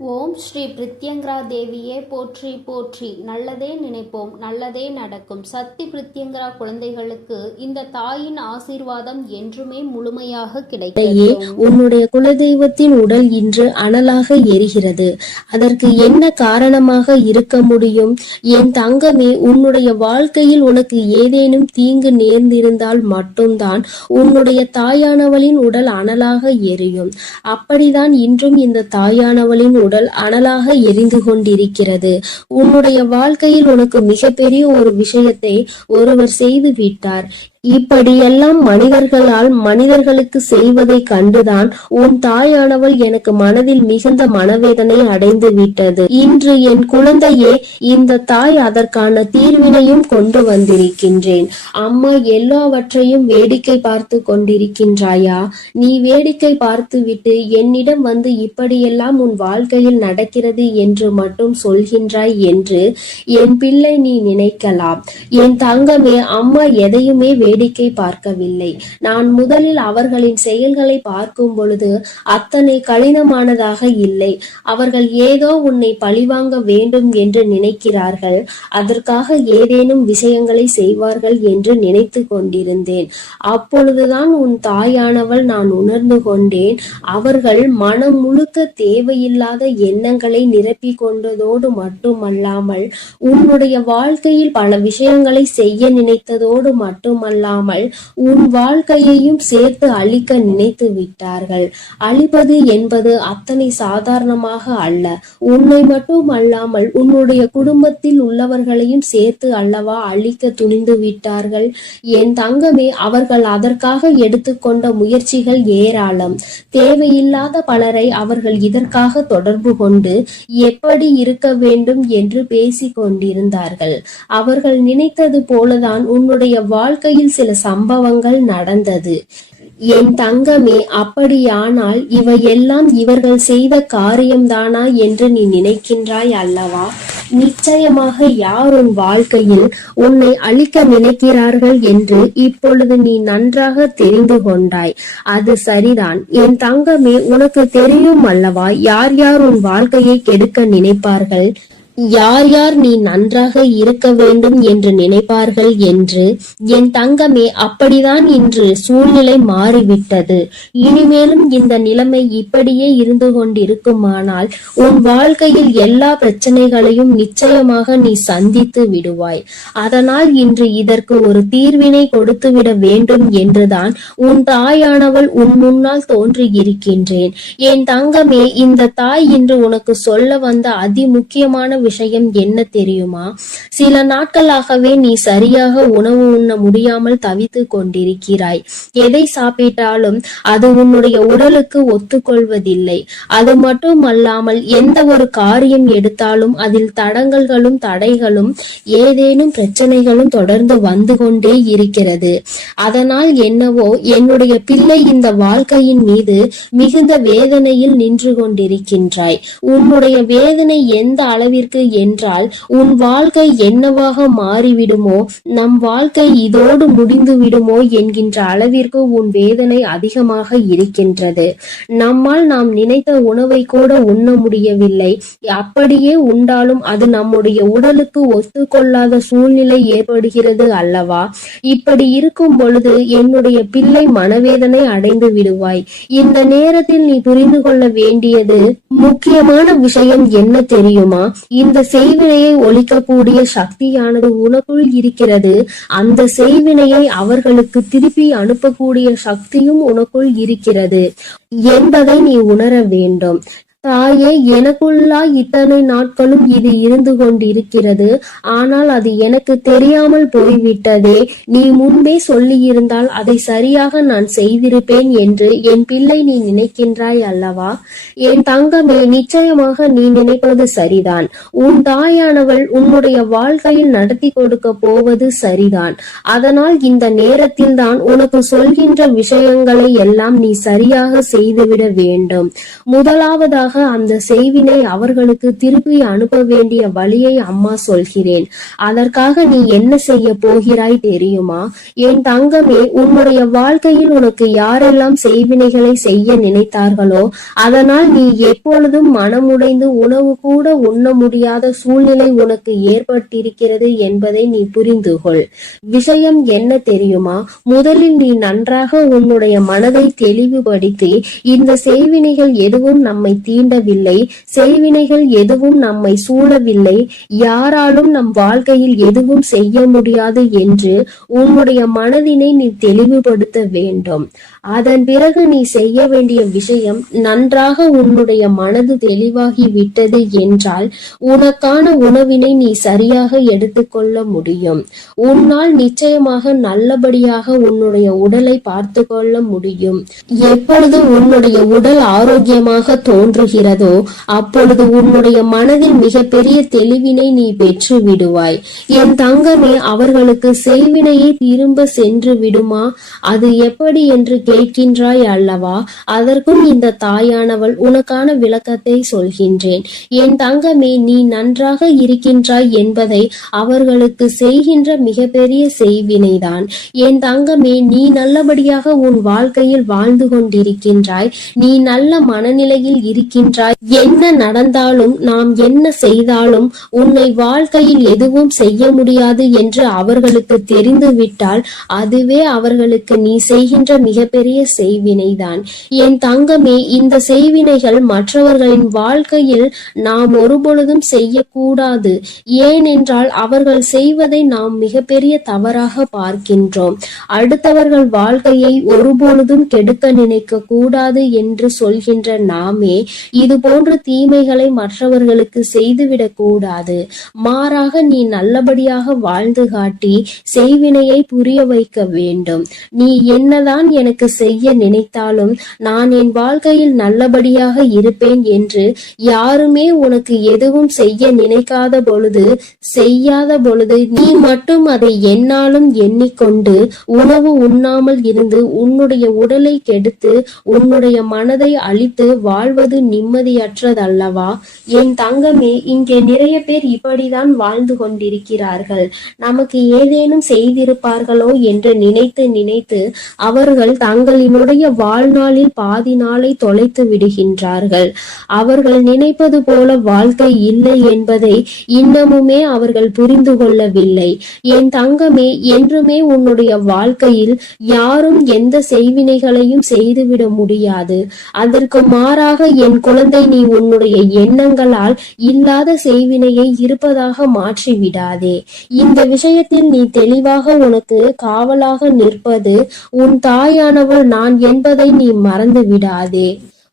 ஓம் ஸ்ரீ பிரித்யங்கரா தேவியே போற்றி போற்றி. நல்லதே நினைப்போம், நல்லதே நடக்கும். சக்தி பிரித்யங்கரா குழந்தைகளுக்கு இந்த தாயின் ஆசீர்வாதம் என்றுமே முழுமையாக கிடைக்கும். உன்னுடைய குலதெய்வத்தின் உடல் இன்று அனலாக எரிகிறது. அதற்கு என்ன காரணமாக இருக்க முடியும்? என் தங்கமே, உன்னுடைய வாழ்க்கையில் உனக்கு ஏதேனும் தீங்கு நேர்ந்திருந்தால் மட்டும்தான் உன்னுடைய தாயானவளின் உடல் அனலாக எரியும். அப்படிதான் இன்றும் இந்த தாயானவளின் உடல் அனலாக எரிந்து கொண்டிருக்கிறது. உன்னுடைய வாழ்க்கையில் உனக்கு மிகப்பெரிய ஒரு விஷயத்தை ஒருவர் செய்து விட்டார். இப்படியெல்லாம் மனிதர்களால் மனிதர்களுக்கு செய்வதை கண்டுதான் உன் தாயானவள் எனக்கு மனதில் மிகுந்த மனவேதனை அடைந்து விட்டது. இன்று என் குழந்தையே, இந்த தாய் அதற்கான தீர்வினையும் கொண்டு வந்திருக்கின்றேன். அம்மா எல்லாவற்றையும் வேடிக்கை பார்த்து கொண்டிருக்கின்றாயா? நீ வேடிக்கை பார்த்து விட்டு என்னிடம் வந்து இப்படியெல்லாம் உன் வாழ்க்கையில் நடக்கிறது என்று மட்டும் சொல்கின்றாய் என்று என் பிள்ளை நீ நினைக்கலாம். என் தங்கமே, அம்மா எதையுமே வேடிக்கை பார்க்கவில்லை. நான் முதலில் அவர்களின் செயல்களை பார்க்கும் பொழுது அத்தனை கடினமானதாக இல்லை. அவர்கள் ஏதோ உன்னை பழிவாங்க வேண்டும் என்று நினைக்கிறார்கள். அதற்காக ஏதேனும் விஷயங்களை செய்வார்கள் என்று நினைத்து கொண்டிருந்தேன். அப்பொழுதுதான் உன் தாயானவள் நான் உணர்ந்து கொண்டேன். அவர்கள் மனம் முழுக்க தேவையில்லாத எண்ணங்களை நிரப்பிக் கொண்டதோடு மட்டுமல்லாமல் உன்னுடைய வாழ்க்கையில் பல விஷயங்களை செய்ய நினைத்ததோடு மட்டுமல்லாமல் உன் வாழ்க்கையையும் சேர்த்து அழிக்க நினைத்து விட்டார்கள். அழிப்பது என்பது அத்தனை சாதாரணமாக அல்ல. உன்னை மட்டும் அல்லாமல் உன்னுடைய குடும்பத்தில் உள்ளவர்களையும் சேர்த்து அல்லவா அழிக்க துணிந்து விட்டார்கள். என் தங்கமே, அவர்கள் அதற்காக எடுத்துக்கொண்ட முயற்சிகள் ஏராளம். தேவையில்லாத பலரை அவர்கள் இதற்காக தொடர்பு கொண்டு எப்படி இருக்க வேண்டும் என்று பேசிக் கொண்டிருந்தார்கள். அவர்கள் நினைத்தது போலதான் உன்னுடைய வாழ்க்கையில் சில சம்பவங்கள் நடந்தது. என் தங்கமே, அப்படியானால் இவையெல்லாம் இவர்கள் செய்த காரியம்தானா என்று நீ நினைக்கின்றாய் அல்லவா? நிச்சயமாக யார் உன் வாழ்க்கையில் உன்னை அழிக்க நினைக்கிறார்கள் என்று இப்பொழுது நீ நன்றாக தெரிந்து கொண்டாய். அது சரிதான் என் தங்கமே, உனக்கு தெரியும் அல்லவா யார் யார் உன் வாழ்க்கையை கெடுக்க நினைப்பார்கள், யார் யார் நீ நன்றாக இருக்க வேண்டும் என்று நினைப்பார்கள் என்று. என் தங்கமே, அப்படிதான் இன்று சூழ்நிலை மாறிவிட்டது. இனிமேலும் இந்த நிலைமை இப்படியே இருந்து கொண்டிருக்குமானால் உன் வாழ்க்கையில் எல்லா பிரச்சனைகளையும் நிச்சயமாக நீ சந்தித்து விடுவாய். அதனால் இன்று இதற்கு ஒரு தீர்வினை கொடுத்துவிட வேண்டும் என்றுதான் உன் தாயானவள் உன் முன்னால் தோன்றியிருக்கின்றேன். என் தங்கமே, இந்த தாய் இன்று உனக்கு சொல்ல வந்த அதி முக்கியமான விஷயம் என்ன தெரியுமா? சில நாட்களாகவே நீ சரியாக உணவு உண்ண முடியாமல் தவித்து கொண்டிருக்கிறாய். எதை சாப்பிட்டாலும் அது உன்னுடைய உடலுக்கு ஒத்துக்கொள்வதில்லை. அது மட்டும் அல்லாமல் எந்த ஒரு காரியம் எடுத்தாலும் அதில் தடங்கல்களும் தடைகளும் ஏதேனும் பிரச்சனைகளும் தொடர்ந்து வந்து கொண்டே இருக்கிறது. அதனால் என்னவோ என்னுடைய பிள்ளை இந்த வாழ்க்கையின் மீது மிகுந்த வேதனையில் நின்று கொண்டிருக்கின்றாய். உன்னுடைய வேதனை எந்த அளவிற்கு என்றால் உன் வாழ்க்கை என்னவாக மாறிவிடுமோ, நம் வாழ்க்கை இதோடு முடிந்து விடுமோ என்கின்ற அளவிற்கு உன் வேதனை அதிகமாக இருக்கின்றது. நம்மால் நாம் நினைத்த உணவை கூட உண்ண முடியவில்லை. அப்படியே உண்டாலும் அது நம்முடைய உடலுக்கு ஒத்துக்கொள்ளாத சூழ்நிலை ஏற்படுகிறது அல்லவா? இப்படி இருக்கும் பொழுது என்னுடைய பிள்ளை மனவேதனை அடைந்து விடுவாய். இந்த நேரத்தில் நீ புரிந்து கொள்ள வேண்டியது முக்கியமான விஷயம் என்ன தெரியுமா? இந்த செய்வினையை ஒழிக்கக்கூடிய சக்தியானது உனக்குள் இருக்கிறது. அந்த செய்வினையை அவர்களுக்கு திருப்பி அனுப்பக்கூடிய சக்தியும் உனக்குள் இருக்கிறது என்பதை நீ உணர வேண்டும். தாயே, எனக்குள்ளா இத்தனை நாட்களும் இது இருந்து கொண்டிருக்கிறது. ஆனால் அது எனக்கு தெரியாமல் போய்விட்டதே. நீ முன்பே சொல்லி இருந்தால் அதை சரியாக நான் செய்திருப்பேன் என்று என் பிள்ளை நீ நினைக்கின்றாய் அல்லவா? என் தங்கமே, நிச்சயமாக நீ நினைப்பது சரிதான். உன் தாயானவள் உன்னுடைய வாழ்க்கையில் நடத்தி கொடுக்க போவது சரிதான். அதனால் இந்த நேரத்தில் தான் உனக்கு சொல்கின்ற விஷயங்களை எல்லாம் நீ சரியாக செய்துவிட வேண்டும். முதலாவதாக உனக்காக அந்த செய்வினை அவர்களுக்கு திருப்பி அனுப்ப வேண்டிய வழியை அம்மா சொல்கிறேன். அதற்காக நீ என்ன செய்ய போகிறாய் தெரியுமா? என் தங்கமே, உன்னுடைய வாழ்க்கையில் உனக்கு யாரெல்லாம் செய்வினைகளை செய்ய நினைத்தார்களோ அதனால் நீ எப்பொழுதும் மனமுடைந்து உணவு கூட உண்ண முடியாத சூழ்நிலை உனக்கு ஏற்பட்டிருக்கிறது என்பதை நீ புரிந்து கொள். விஷயம் என்ன தெரியுமா? முதலில் நீ நன்றாக உன்னுடைய மனதை தெளிவுபடுத்தி, இந்த செய்வினைகள் எதுவும் நம்மை தீண்டவில்லை, செய்வினைகள் எதுவும் நம்மை சூழவில்லை, யாராலும் நம் வாழ்க்கையில் எதுவும் செய்ய முடியாது என்று உன்னுடைய மனதினை நீ தெளிவுபடுத்த வேண்டும். அதன் பிறகு நீ செய்ய வேண்டிய விஷயம், நன்றாக உன்னுடைய மனது தெளிவாகி விட்டது என்றால் உனக்கான உணவினை நீ சரியாக எடுத்துக்கொள்ள முடியும். உன்னால் நிச்சயமாக நல்லபடியாக உன்னுடைய உடலை பார்த்து கொள்ள முடியும். எப்பொழுது உன்னுடைய உடல் ஆரோக்கியமாக தோன்றுகிறதோ அப்பொழுது உன்னுடைய மனதில் மிகப்பெரிய தெளிவினை நீ பெற்று விடுவாய். என் தங்கமே, அவர்களுக்கு செய்வினையை திரும்ப சென்று விடுமா? அது எப்படி என்று கேட்கின்றாய் அல்லவா? அதற்கும் இந்த தாயானவள் உனக்கான விளக்கத்தை சொல்கின்றேன். என் தங்கமே, நீ நன்றாக இருக்கின்றாய் என்பதை அவர்களுக்கு செய்கின்ற மிகப்பெரிய செய்வினைதான். என் தங்கமே, நீ நல்லபடியாக உன் வாழ்க்கையில் வாழ்ந்து கொண்டிருக்கின்றாய், நீ நல்ல மனநிலையில் இருக்கின்றாய். என்ன நடந்தாலும், நாம் என்ன செய்தாலும் உன்னை வாழ்க்கையில் எதுவும் செய்ய முடியாது என்று அவர்களுக்கு தெரிந்துவிட்டால் அதுவே அவர்களுக்கு நீ செய்கின்ற மிகப்பெரிய செய்வினைதான். என் தங்கமே, இந்த செய்வினைகள் மற்றவர்களின் வாழ்க்கையில் நாம் ஒருபொழுதும் செய்யக்கூடாது. ஏனென்றால் அவர்கள் செய்வதை நாம் மிகப்பெரிய தவறாக பார்க்கின்றோம். அடுத்தவர்கள் வாழ்க்கையை ஒருபொழுதும் கெடுக்க நினைக்க கூடாது என்று சொல்கின்ற நாமே இது போன்ற தீமைகளை மற்றவர்களுக்கு செய்துவிடக் கூடாது. மாறாக நீ நல்லபடியாக வாழ்ந்து காட்டி செய்வினையை புரிய வைக்க வேண்டும். நீ என்னதான் எனக்கு செய்ய நினைத்தாலும் நான் என் வாழ்க்கையில் நல்லபடியாக இருப்பேன் என்று யாருமே உனக்கு எதுவும் செய்ய நினைக்காத பொழுது, செய்யாத பொழுது நீ மட்டும் அதை என்னாலும் எண்ணிக்கொண்டு உணவு உண்ணாமல் இருந்து உன்னுடைய உடலை கெடுத்து உன்னுடைய மனதை அழித்து வாழ்வது நிம்மதியற்றதல்லவா? என் தங்கமே, இங்கே நிறைய பேர் இப்படிதான் வாழ்ந்து கொண்டிருக்கிறார்கள். நமக்கு ஏதேனும் செய்திருப்பார்களோ என்று நினைத்து நினைத்து அவர்கள் தங்களினுடைய வாழ்நாளில் பாதி நாளை தொலைத்து விடுகின்றார்கள். அவர்கள் நினைப்பது போல வாழ்க்கை இல்லை என்பதை இன்னமுமே அவர்கள் புரிந்து கொள்ளவில்லை. என் தங்கமே, என்றுமே உன்னுடைய வாழ்க்கையில் யாரும் எந்த செய்வினைகளையும் செய்துவிட முடியாது. அதற்கு மாறாக என் குழந்தை, நீ உன்னுடைய எண்ணங்களால் இல்லாத செய்வினையை இருப்பதாக மாற்றி விடாதே. இந்த விஷயத்தில் நீ தெளிவாக உனக்கு காவலாக நிற்பது உன் தாயானவள் நான் என்பதை நீ மறந்து விடாதே.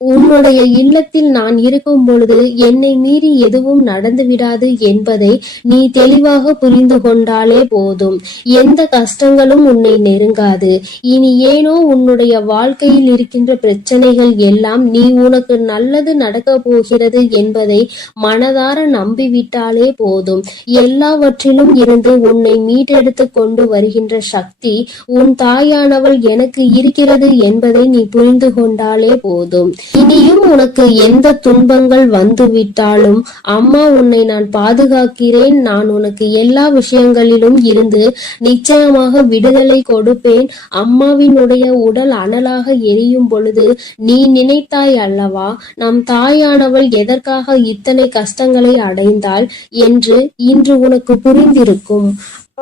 உன்னுடைய இல்லத்தில் நான் இருக்கும் பொழுது என்னை மீறி எதுவும் நடந்து விடாது என்பதை நீ தெளிவாக புரிந்து கொண்டாலே போதும். எந்த கஷ்டங்களும் உன்னை நெருங்காது. இனி ஏனோ உன்னுடைய வாழ்க்கையில் இருக்கின்ற பிரச்சனைகள் எல்லாம் நீ உனக்கு நல்லது நடக்க போகிறது என்பதை மனதார நம்பிவிட்டாலே போதும். எல்லாவற்றிலும் இருந்து உன்னை மீட்டெடுத்து கொண்டு வருகின்ற சக்தி உன் தாயானவள் எனக்கு இருக்கிறது என்பதை நீ புரிந்து கொண்டாலே போதும். இனியும் உனக்கு எந்த துன்பங்கள் வந்துவிட்டாலும் அம்மா உன்னை நான் பாதுகாக்கிறேன். நான் உனக்கு எல்லா விஷயங்களிலும் இருந்து நிச்சயமாக விடுதலை கொடுப்பேன். அம்மாவினுடைய உடல் அனலாக எரியும் பொழுது நீ நினைத்தாய் அல்லவா, நம் தாயானவள் எதற்காக இத்தனை கஷ்டங்களை அடைந்தாள் என்று இன்று உனக்கு புரிந்திருக்கும்.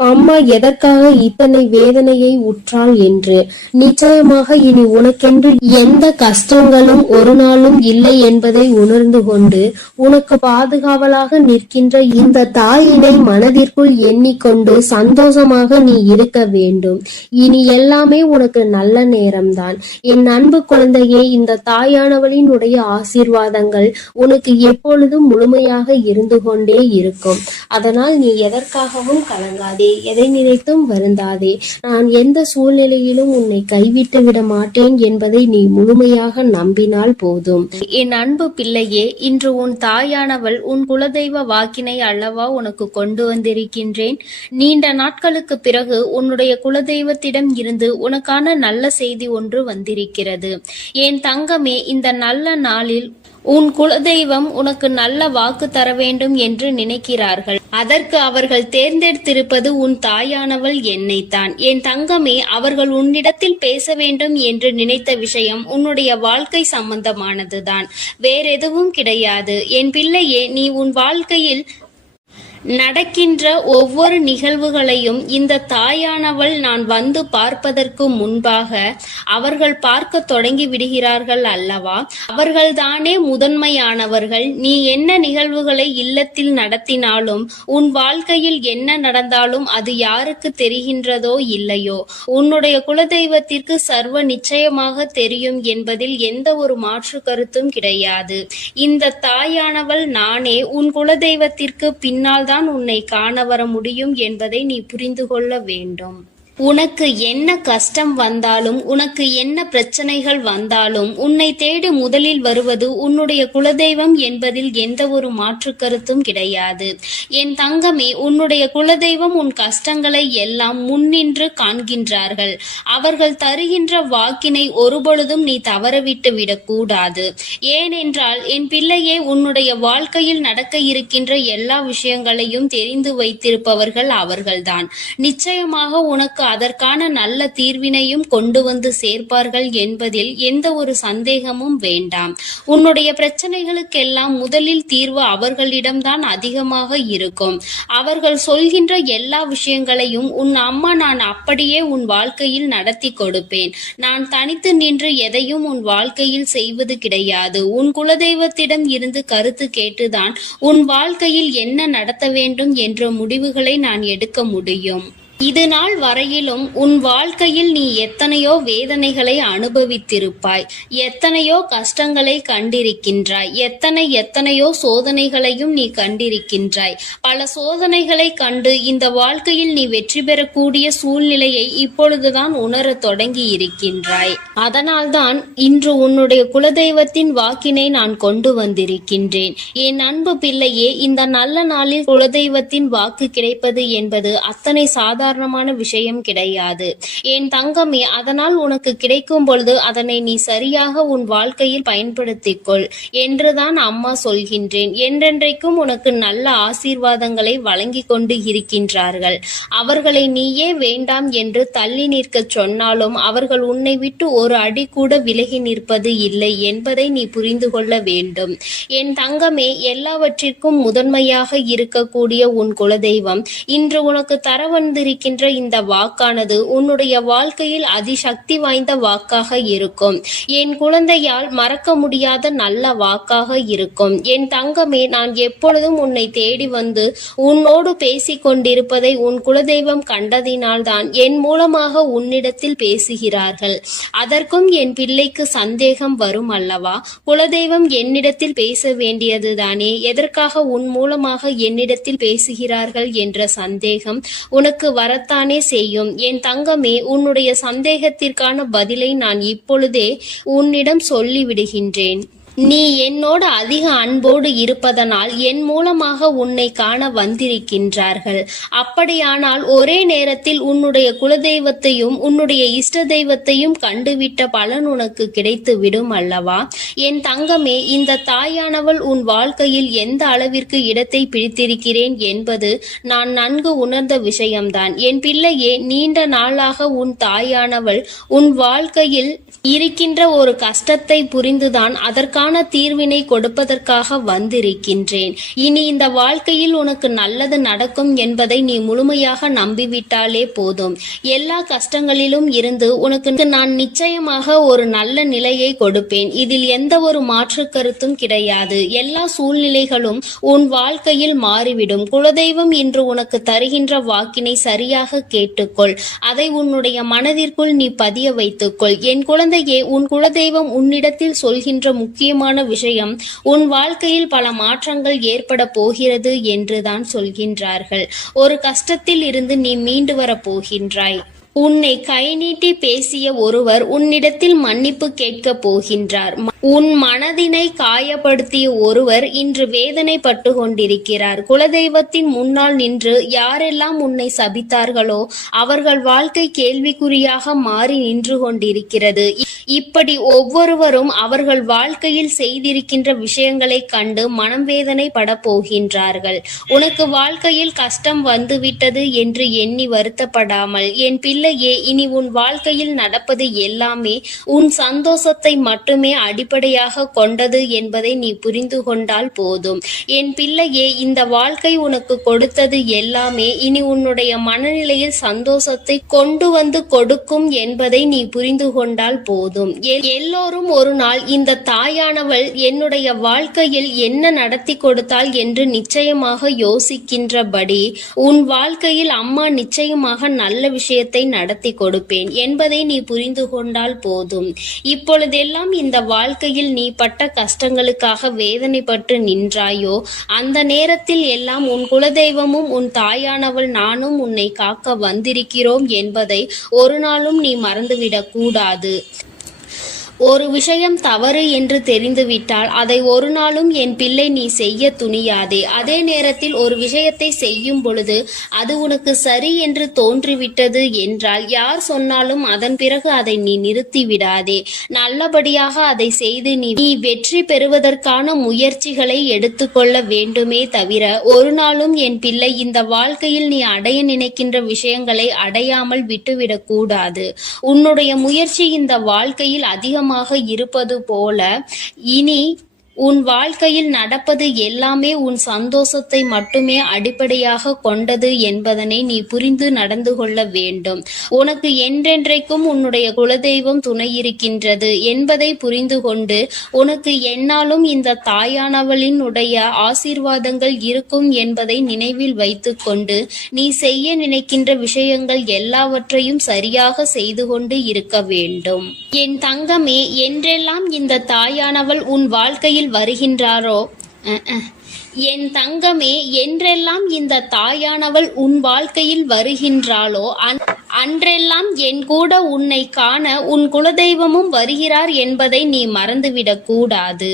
அம்மா எதற்காக இத்தனை வேதனையை உற்றாள் என்று. நிச்சயமாக இனி உனக்கென்று எந்த கஷ்டங்களும் ஒரு நாளும் இல்லை என்பதை உணர்ந்து கொண்டு உனக்கு பாதுகாவலாக நிற்கின்ற இந்த தாயினை மனதிற்குள் எண்ணிக்கொண்டு சந்தோஷமாக நீ இருக்க வேண்டும். இனி எல்லாமே உனக்கு நல்ல நேரம்தான். என் அன்பு குழந்தையே, இந்த தாயானவளின் உடைய ஆசீர்வாதங்கள் உனக்கு எப்பொழுதும் முழுமையாக இருந்து கொண்டே இருக்கும். அதனால் நீ எதற்காகவும் கலங்காதே, எதை நினைத்தும் வருந்தாதே. நான் எந்த சூழ்நிலையிலும் உன்னை கைவிட்டு விட மாட்டேன் என்பதை நீ முழுமையாக நம்பினால் போதும். என் அன்பு பிள்ளையே, இன்று உன் தாயானவள் உன் குலதெய்வ வாக்கினை அல்லவா உனக்கு கொண்டு வந்திருக்கின்றேன். நீண்ட நாட்களுக்கு பிறகு உன்னுடைய குலதெய்வத்திடம் இருந்து உனக்கான நல்ல செய்தி ஒன்று வந்திருக்கிறது. என் தங்கமே, இந்த நல்ல நாளில் உன் குலதெய்வம் உனக்கு நல்ல வாக்கு தர வேண்டும் என்று நினைக்கிறார்கள். அதற்கு அவர்கள் தேர்ந்தெடுத்திருப்பது உன் தாயானவள் என்னைத்தான். என் தங்கமே, அவர்கள் உன்னிடத்தில் பேச வேண்டும் என்று நினைத்த விஷயம் உன்னுடைய வாழ்க்கை சம்பந்தமானதுதான், வேறெதுவும் கிடையாது. என் பிள்ளையே, நீ உன் வாழ்க்கையில் நடக்கின்ற ஒவ்வொரு நிகழ்வுகளையும் இந்த தாயானவள் நான் வந்து பார்ப்பதற்கு முன்பாக அவர்கள் பார்க்க தொடங்கி விடுகிறார்கள் அல்லவா? அவர்கள்தானே முதன்மையானவர்கள். நீ என்ன நிகழ்வுகளை இல்லத்தில் நடத்தினாலும், உன் வாழ்க்கையில் என்ன நடந்தாலும் அது யாருக்கு தெரிகின்றதோ இல்லையோ, உன்னுடைய குலதெய்வத்திற்கு சர்வ நிச்சயமாக தெரியும் என்பதில் எந்த ஒரு மாற்று கருத்தும் கிடையாது. இந்த தாயானவள் நானே உன் குலதெய்வத்திற்கு பின்னால் உன்னை காண வர முடியும் என்பதை நீ புரிந்து கொள்ள வேண்டும். உனக்கு என்ன கஷ்டம் வந்தாலும், உனக்கு என்ன பிரச்சனைகள் வந்தாலும், உன்னை தேடி முதலில் வருவது உன்னுடைய குலதெய்வம் என்பதில் எந்த ஒரு மாற்று கருத்தும் கிடையாது. என் தங்கமே, உன்னுடைய குலதெய்வம் உன் கஷ்டங்களை எல்லாம் முன்னின்று காண்கின்றார்கள். அவர்கள் தருகின்ற வாக்கினை ஒருபொழுதும் நீ தவறவிட்டு விடக்கூடாது. ஏனென்றால் என் பிள்ளையே, உன்னுடைய வாழ்க்கையில் நடக்க இருக்கின்ற எல்லா விஷயங்களையும் தெரிந்து வைத்திருப்பவர்கள் அவர்கள்தான். நிச்சயமாக உனக்கு அதற்கான நல்ல தீர்வினையும் கொண்டு வந்து சேர்ப்பார்கள் என்பதில் எந்த ஒரு சந்தேகமும் வேண்டாம். உன்னுடைய பிரச்சனைகளுக்கெல்லாம் முதலில் தீர்வு அவர்களிடம்தான் அதிகமாக இருக்கும். அவர்கள் சொல்கின்ற எல்லா விஷயங்களையும் உன் அம்மா நான் அப்படியே உன் வாழ்க்கையில் நடத்தி கொடுப்பேன். நான் தனித்து நின்று எதையும் உன் வாழ்க்கையில் செய்வது கிடையாது. உன் குலதெய்வத்திடம் இருந்து கருத்து கேட்டுதான் உன் வாழ்க்கையில் என்ன நடத்த வேண்டும் என்ற முடிவுகளை நான் எடுக்க முடியும். இது நாள் வரையிலும் உன் வாழ்க்கையில் நீ எத்தனையோ வேதனைகளை அனுபவித்திருப்பாய், எத்தனையோ கஷ்டங்களை கண்டிருக்கின்றாய், எத்தனையோ சோதனைகளையும் நீ கண்டிருக்கின்றாய். பல சோதனைகளை கண்டு இந்த வாழ்க்கையில் நீ வெற்றி பெறக்கூடிய சூழ்நிலையை இப்பொழுதுதான் உணரத் தொடங்கி இருக்கின்றாய். அதனால்தான் இன்று உன்னுடைய குலதெய்வத்தின் வாக்கினை நான் கொண்டு வந்திருக்கின்றேன். என் அன்பு பிள்ளையே, இந்த நல்ல நாளில் குலதெய்வத்தின் வாக்கு கிடைப்பது என்பது அத்தனை சாதாரணமான விஷயம் கிடையாது. என் தங்கமே, அதனால் உனக்கு கிடைக்கும் பொழுது அதனை நீ சரியாக உன் வாழ்க்கையில் பயன்படுத்திக்கொள் என்றுதான் அம்மா சொல்கின்றேன். என்றென்றைக்கும் உனக்கு நல்ல ஆசீர்வாதங்களை வழங்கி கொண்டு இருக்கின்றார்கள். அவர்களை நீயே வேண்டாம் என்று தள்ளி நிற்க சொன்னாலும் அவர்கள் உன்னை விட்டு ஒரு அடி கூட விலகி நிற்பது இல்லை என்பதை நீ புரிந்து கொள்ள வேண்டும். என் தங்கமே, எல்லாவற்றிற்கும் முதன்மையாக இருக்கக்கூடிய உன் குலதெய்வம் இன்று உனக்கு தர வந்திருக்கின்ற இந்த வாக்கானது உன்னுடைய வாழ்க்கையில் அதிசக்தி வாய்ந்த வாக்காக இருக்கும். என் குழந்தையால் மறக்க முடியாத நல்ல வாக்காக இருக்கும். என் தங்கமே, நான் எப்பொழுதும் உன்னை தேடி வந்து உன்னோடு பேசிக் கொண்டிருப்பதை உன் குலதெய்வம் கண்டதினால்தான் என் மூலமாக உன்னிடத்தில் பேசுகிறார்கள். அதற்கும் என் பிள்ளைக்கு சந்தேகம் வரும் அல்லவா? குலதெய்வம் என்னிடத்தில் பேச வேண்டியதுதானே, எதற்காக உன் மூலமாக என்னிடத்தில் பேசுகிறார்கள் என்ற சந்தேகம் உனக்கு வரத்தானே செய்யும். என் தங்கமே, உன்னுடைய சந்தேகத்திற்கான பதிலை நான் இப்பொழுதே உன்னிடம் சொல்லிவிடுகின்றேன். நீ என்னோடு அதிக அன்போடு இருப்பதனால் என் மூலமாக உன்னை காண வந்திருக்கின்றார்கள். அப்படியானால் ஒரே நேரத்தில் உன்னுடைய குலதெய்வத்தையும் உன்னுடைய இஷ்ட தெய்வத்தையும் கண்டுவிட்ட பலன் உனக்கு கிடைத்து விடும் அல்லவா? என் தங்கமே, இந்த தாயானவள் உன் வாழ்க்கையில் எந்த அளவிற்கு இடத்தை பிடித்திருக்கிறேன் என்பது நான் நன்கு உணர்ந்த விஷயம்தான். என் பிள்ளையே, நீண்ட நாளாக உன் தாயானவள் உன் வாழ்க்கையில் இருக்கின்ற ஒரு கஷ்டத்தை புரிந்துதான் அதற்கான தீர்வினை கொடுப்பதற்காக வந்திருக்கின்றேன். இனி இந்த வாழ்க்கையில் உனக்கு நல்லது நடக்கும் என்பதை நீ முழுமையாக நம்பிவிட்டாலே போதும். எல்லா கஷ்டங்களிலும் இருந்து உனக்கு நான் நிச்சயமாக ஒரு நல்ல நிலையை கொடுப்பேன். இதில் எந்த ஒரு மாற்று கருத்தும் கிடையாது. எல்லா சூழ்நிலைகளும் உன் வாழ்க்கையில் மாறிவிடும். குலதெய்வம் இன்று உனக்கு தருகின்ற வாக்கினை சரியாக கேட்டுக்கொள். அதை உன்னுடைய மனதிற்குள் நீ பதிய வைத்துக்கொள். என் குழந்தையே, உன் குலதெய்வம் உன்னிடத்தில் சொல்கின்ற முக்கியமான விஷயம் உன் வாழ்க்கையில் பல மாற்றங்கள் ஏற்பட போகிறது என்றுதான் சொல்கின்றார்கள். ஒரு கஷ்டத்தில் இருந்து நீ மீண்டு வர போகின்றாய். உன்னை கை நீட்டி பேசிய ஒருவர் உன்னிடத்தில் மன்னிப்பு கேட்கப் போகின்றார். உன் மனதினை காயப்படுத்திய ஒருவர் இன்று வேதனைப்பட்டு கொண்டிருக்கிறார். குலதெய்வத்தின் முன்னால் நின்று யாரெல்லாம் உன்னை சபித்தார்களோ அவர்கள் வாழ்க்கை கேள்விக்குறியாக மாறி நின்று கொண்டிருக்கிறது. இப்படி ஒவ்வொருவரும் அவர்கள் வாழ்க்கையில் செய்திருக்கின்ற விஷயங்களை கண்டு மனம் வேதனை பட போகின்றார்கள். உனக்கு வாழ்க்கையில் கஷ்டம் வந்துவிட்டது என்று எண்ணி வருத்தப்படாமல், என் பிள்ளையே, இனி உன் வாழ்க்கையில் நடப்பது எல்லாமே உன் சந்தோஷத்தை மட்டுமே அடிப்படையாக கொண்டது என்பதை நீ புரிந்து கொண்டால் போதும். என் பிள்ளையே, இந்த வாழ்க்கை உனக்கு கொடுத்தது எல்லாமே இனி உன்னுடைய மனநிலையில் சந்தோஷத்தை கொண்டு வந்து கொடுக்கும் என்பதை நீ புரிந்து கொண்டால் போதும். எல்லோரும் ஒரு நாள் இந்த தாயானவள் என்னுடைய வாழ்க்கையில் என்ன நடத்தி கொடுத்தாள் என்று நிச்சயமாக யோசிக்கின்றபடி உன் வாழ்க்கையில் அம்மா நிச்சயமாக நல்ல விஷயத்தை நடத்தி கொடுப்பேன் என்பதை நீ புரிந்து கொண்டால் போதும். இப்பொழுதெல்லாம் இந்த வாழ்க்கையில் நீ பட்ட கஷ்டங்களுக்காக வேதனைப்பட்டு நின்றாயோ, அந்த நேரத்தில் எல்லாம் உன் குலதெய்வமும் உன் தாயானவள் நானும் உன்னை காக்க வந்திருக்கிறோம் என்பதை ஒரு நாளும் நீ மறந்துவிடக் கூடாது. ஒரு விஷயம் தவறு என்று தெரிந்துவிட்டால் அதை ஒரு நாளும் என் பிள்ளை நீ செய்ய துணியாதே. அதே நேரத்தில் ஒரு விஷயத்தை செய்யும் பொழுது அது உனக்கு சரி என்று தோன்றிவிட்டது என்றால் யார் சொன்னாலும் அதன் பிறகு அதை நீ நிறுத்தி விடாதே. நல்லபடியாக அதை செய்து நீ வெற்றி பெறுவதற்கான முயற்சிகளை எடுத்துக்கொள்ள வேண்டுமே தவிர ஒரு நாளும் என் பிள்ளை இந்த வாழ்க்கையில் நீ அடைய நினைக்கின்ற விஷயங்களை அடையாமல் விட்டுவிடக் கூடாது. உன்னுடைய முயற்சி இந்த வாழ்க்கையில் அதிகம் இருப்பது போல இனி உன் வாழ்க்கையில் நடப்பது எல்லாமே உன் சந்தோஷத்தை மட்டுமே அடிப்படையாக கொண்டது என்பதனை நீ புரிந்து நடந்து கொள்ள வேண்டும். உனக்கு என்றென்றைக்கும் உன்னுடைய குலதெய்வம் துணை இருக்கின்றது என்பதை புரிந்து கொண்டு உனக்கு என்னாலும் இந்த தாயானவளினுடைய ஆசீர்வாதங்கள் இருக்கும் என்பதை நினைவில் வைத்துக்கொண்டு நீ செய்ய நினைக்கின்ற விஷயங்கள் எல்லாவற்றையும் சரியாக செய்து கொண்டு இருக்க வேண்டும். என் தங்கமே, என்றெல்லாம் இந்த தாயானவள் உன் வாழ்க்கையில் வருகின்றாரோ என் தங்கமே, என்றெல்லாம் இந்த தாயானவள் உன் வாழ்க்கையில் வருகின்றாளோ அன்றெல்லாம் என் கூட உன்னை காண உன் குலதெய்வமும் வருகிறார் என்பதை நீ மறந்துவிடக் கூடாது.